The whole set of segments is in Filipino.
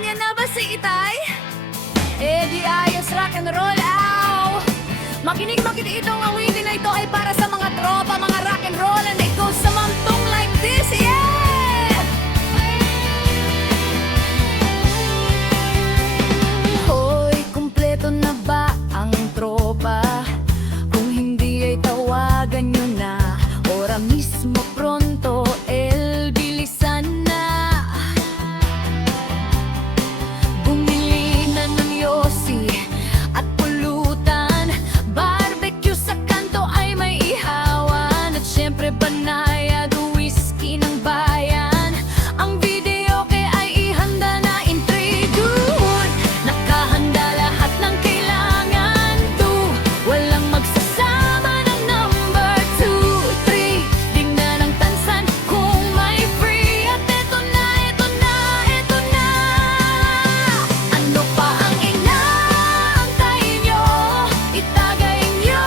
Nandyan na ba si Itay? Eh di ayos, rock and roll, ow! Makinig itong awitin na ito ay para sa mga tropa, mga rock and roll, and it goes samantong like this, yeah! Hoy, kumpleto na ba ang tropa? Kung hindi ay tawagan nyo na, ora mismo pronto, el bilisan na. Bumili na ng yosi at pulutan, barbecue sa kanto ay may ihawan, at syempre banayad, whiskey ng bayan. Ang videoke ay ihanda na in 3, 2, nakahanda lahat ng kailangan, 2, walang magsasama ng number 2, 3, tingnan ang tansan kung may free, at eto na, eto na, eto na. Ano pa ang inaantay nyo? Itagay nyo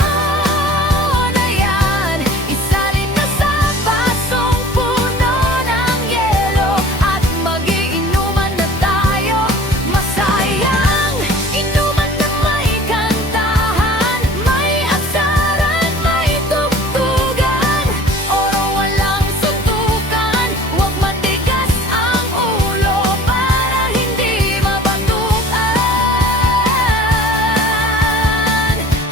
na yan, isalin na sa basong puno ng yelo, at magiinuman na tayo. Masayang inuman na may kantahan, may aksaran, may tugtugan, oro walang suntukan, huwag matigas ang ulo para hindi mabatukan.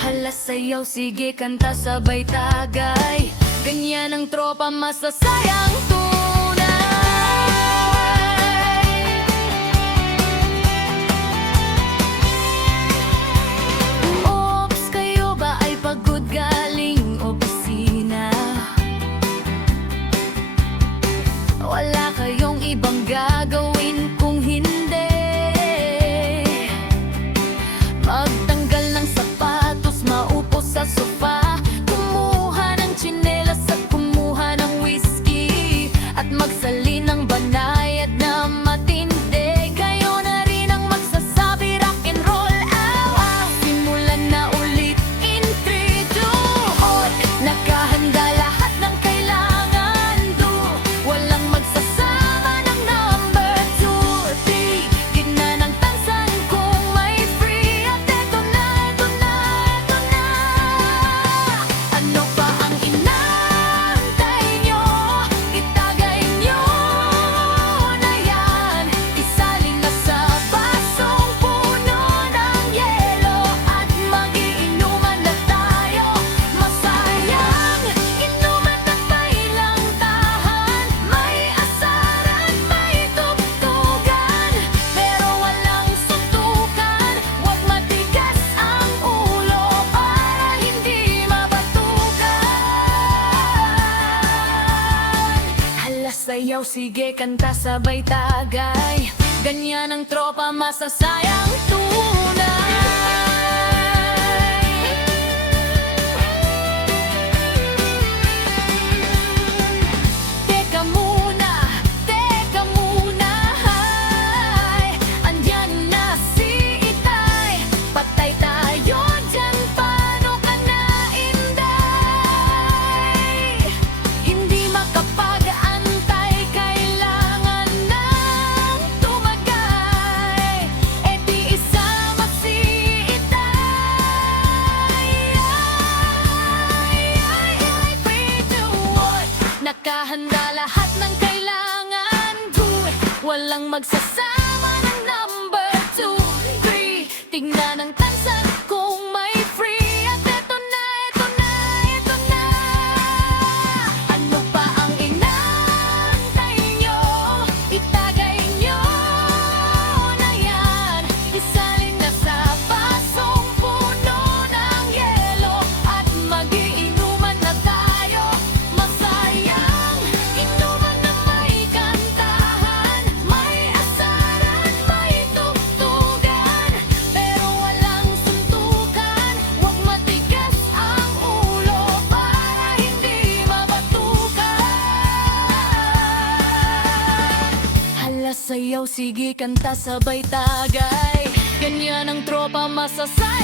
Hala sayaw, sige kanta sabay tagay, ganyan ang tropa, masasayang tunay. Oops, kayo ba ay pagod galing opisina? Wala kayong ibang gagawin kung hindi magtanggal ng sapatos, maupo sa sofa, kumuha ng tsinelas at kumuha ng whiskey, at magsalin ng banayad na matindi. Kayo na rin ang magsasabi rock and roll, aw, aw. Simulan na ulit in 3, 2, nakahanda lahat ng kailangan, 2, walang magsasama ng number 2, 3, gitna ng tansan kung may free, at eto na, eto na, eto na. Ano pa ang inaantay nyo? Itagay nyo na yan, isalin na sa basong puno ng yelo, at magiinuman na tayo. Masayang inuman na may langtahan, may asaran, may tugtugan, pero walang suntukan, huwag matigas ang ulo para hindi mabatukan. Hala sayaw, sige kanta sabay tagay, ganyan ang tropa, masasayang tunay. Teka muna, hay, andyan na si Itay, patay tayo dyan, paano ka na, Inday? Hindi makapag-antay, kailangan ng tumagay, e di isama si Itay. Ay, 3, 2, 1, nakahanda lahat ng kailangan, 2, walang magsasama ng number 2, 3, tingnan ang tansan kung may free, at eto na, eto na, eto na. Ano pa ang inaantay nyo? Itagay nyo na yan, isalin na sa basong puno ng yelo, at magiinuman na tayo. Masayang inuman na may kantahan, may asaran, may tugtugan, pero walang suntukan, huwag matigas ang ulo para hindi mabatukan. Hala sayaw, sige kanta sabay tagay, ganyan ang tropa, masasayang